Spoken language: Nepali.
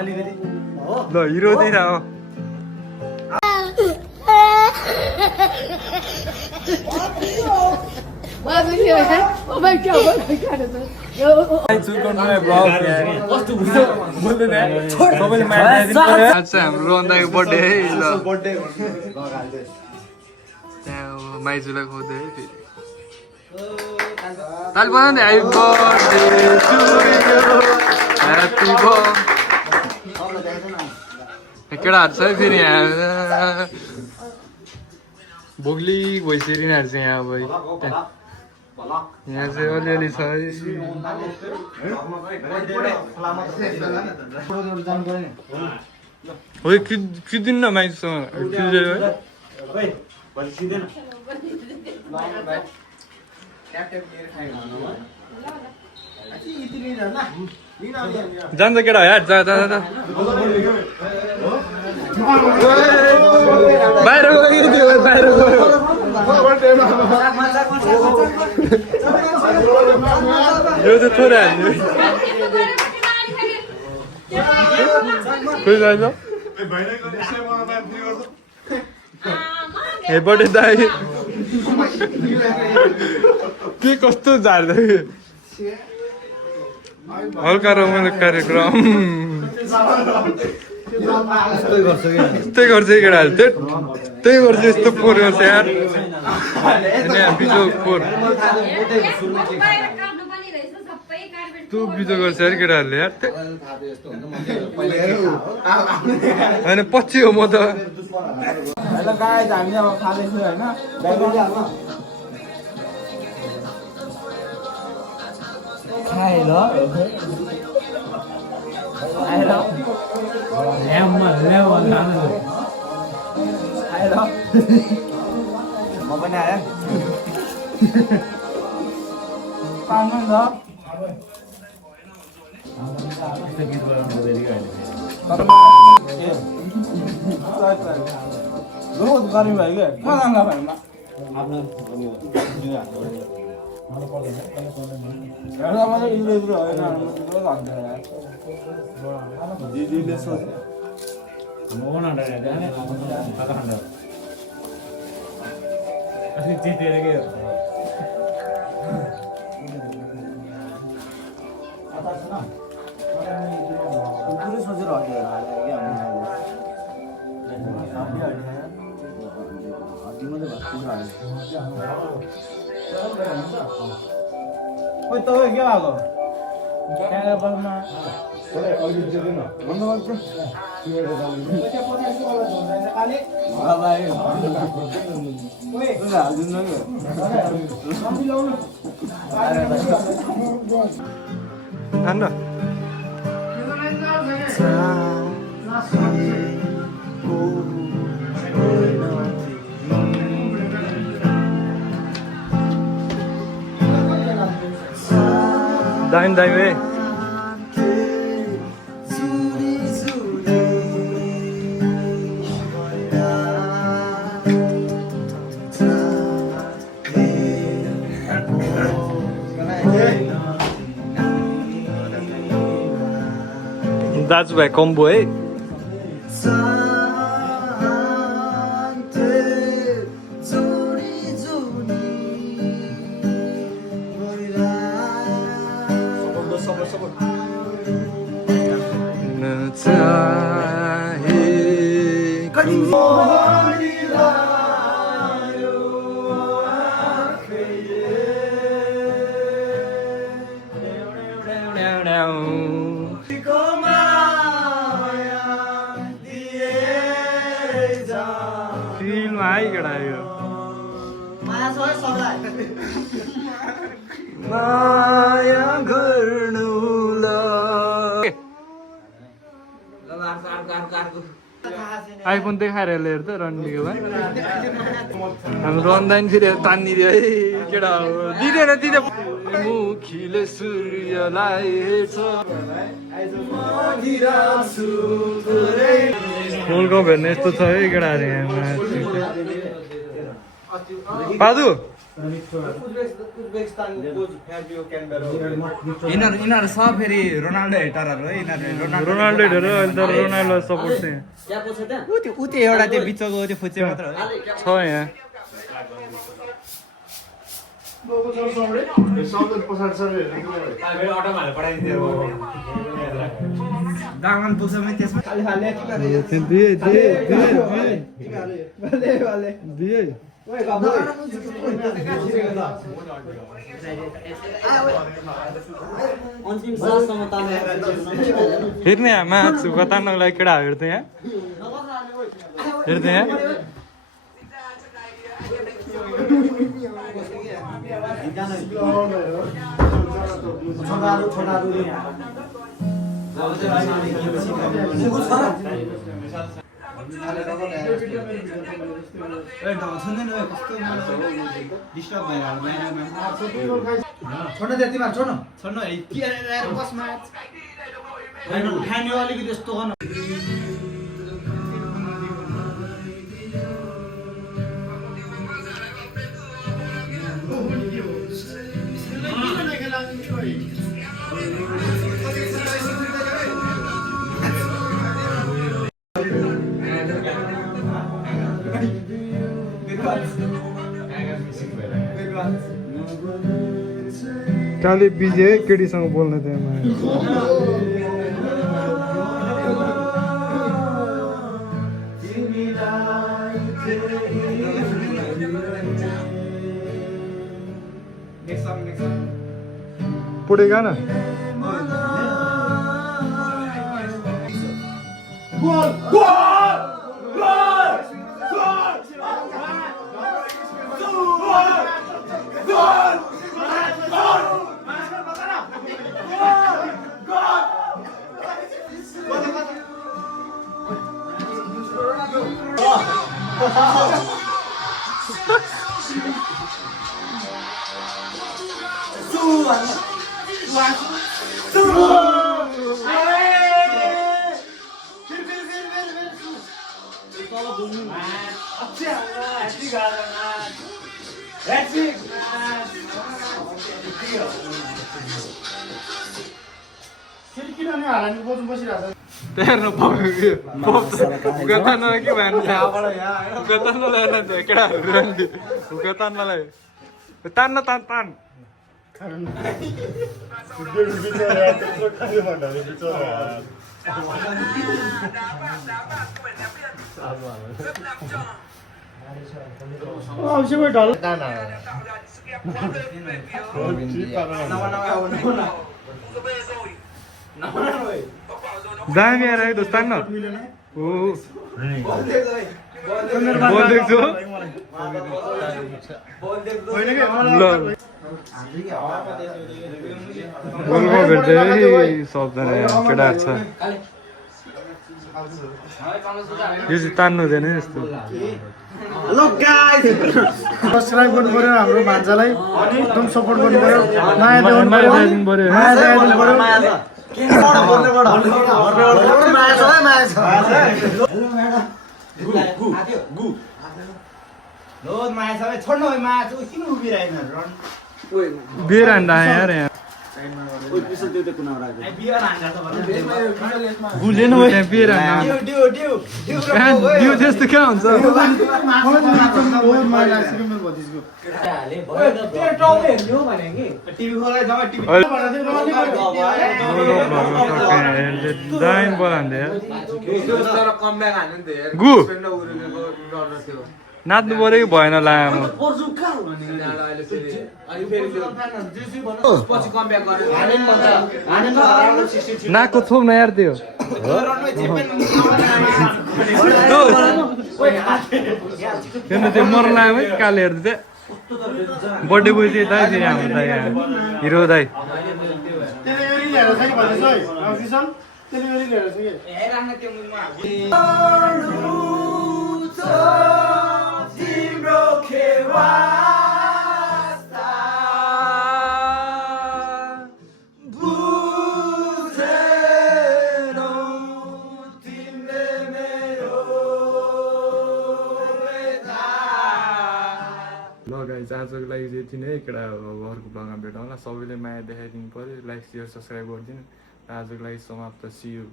ल हिरो चाहिँ हो हाम्रो अन्दाको बर्थडे है ल त्यहाँ माइजूलाई खुवाउँदै है फेरि ताल बनाउने happy birthday to you happy birthday केटाहरू छ है फेरि यहाँ बोग्ली भइसकेको छ यहाँ अब यहाँ चाहिँ अलिअलि छ है किदिन्न माइजूसँग जान्छ केटा यार जा जा जा बाहिर बाहिर यो चाहिँ थोरै हाल्नु कोही जान्छ हे बर्थडे दाइ के कस्तो झार्दै हल्का रमाइलो कार्यक्रम यस्तै गर्छ केटाहरू त्यही गर्छ यस्तो फोहोर गर्छ यार बिजो फोहोर तँ बिजो गर्छ यार केटाहरूले यार होइन पछि हो म त म पनि आयो बहुत गर्मी भयो क्या कहाँ भाइमा दिदीले सोध्यो जितेर के सोचेर तपाईँ के भएको दाइन दाइ वे दाजुभाइ कम्बो है माया आइफोन देखाएर हेर त रणनीको भाइ हाम्रो अनलाइन फेरि तानिदियो है केटा दिँदैन दिँदैन मुखीले सूर्यलाई हेर्छ वर्ल्ड कप हेर्ने यस्तो छ है केटाहरू यहाँ पादु यिनीहरू सब फेरि रोनाल्डो हेटरहरू हो यिनीहरू रोनाल्डो हेरेर अहिले त रोनाल्डो सपोर्ट चाहिँ ऊ त्यो एउटा त्यो बिचको त्यो फुच्चे मात्र हो छ यहाँ दामन पुग्छ भने त्यसमा हेर्ने यहाँ म्याच तान्नको लागि केटाहरू हेर्दै यहाँ हेर्दै यहाँ काले बिजी है केटीसँग बोल्न त्यहाँ पुढे गा ना तेर्न गतान्नलाई के भन्नु गतान्नलाई केटाहरू गतान्नलाई तान्न तान तान दामी आएर है दोस्त तान्न ओ बोल देख्छु ल गोलमा भेट्दै सबजना केटाहरू छ यो चाहिँ तान्नु हुँदैन यस्तो हेलो गाइस सब्स्क्राइब गर्नु पर्यो हाम्रो भान्जालाई एकदम सपोर्ट गर्नु पर्यो माया दिनु पर्यो माया दिनु पर्यो बियर हान्दा यार यहाँ बुझेन बियर हान्दा त्यो त्यस्तो कहाँ हुन्छ दामी बोलान्थ्यो गु नाच्नु पर्यो कि भएन लामो नाकको थोप न यार त्यो त्यो मर्न लाग्यो है काले हेर्दै थियो बर्थडे बोय चाहिँ दाइ थियो हाम्रो दाइ यहाँ हिरो दाइ भनेपछि आजको लागि चाहिँ यति नै है केटा अर्को ब्लगमा भेटौँला सबैले माया देखाइदिनु पऱ्यो लाइक सेयर सब्सक्राइब गरिदिनु आजको लागि समाप्त सी यू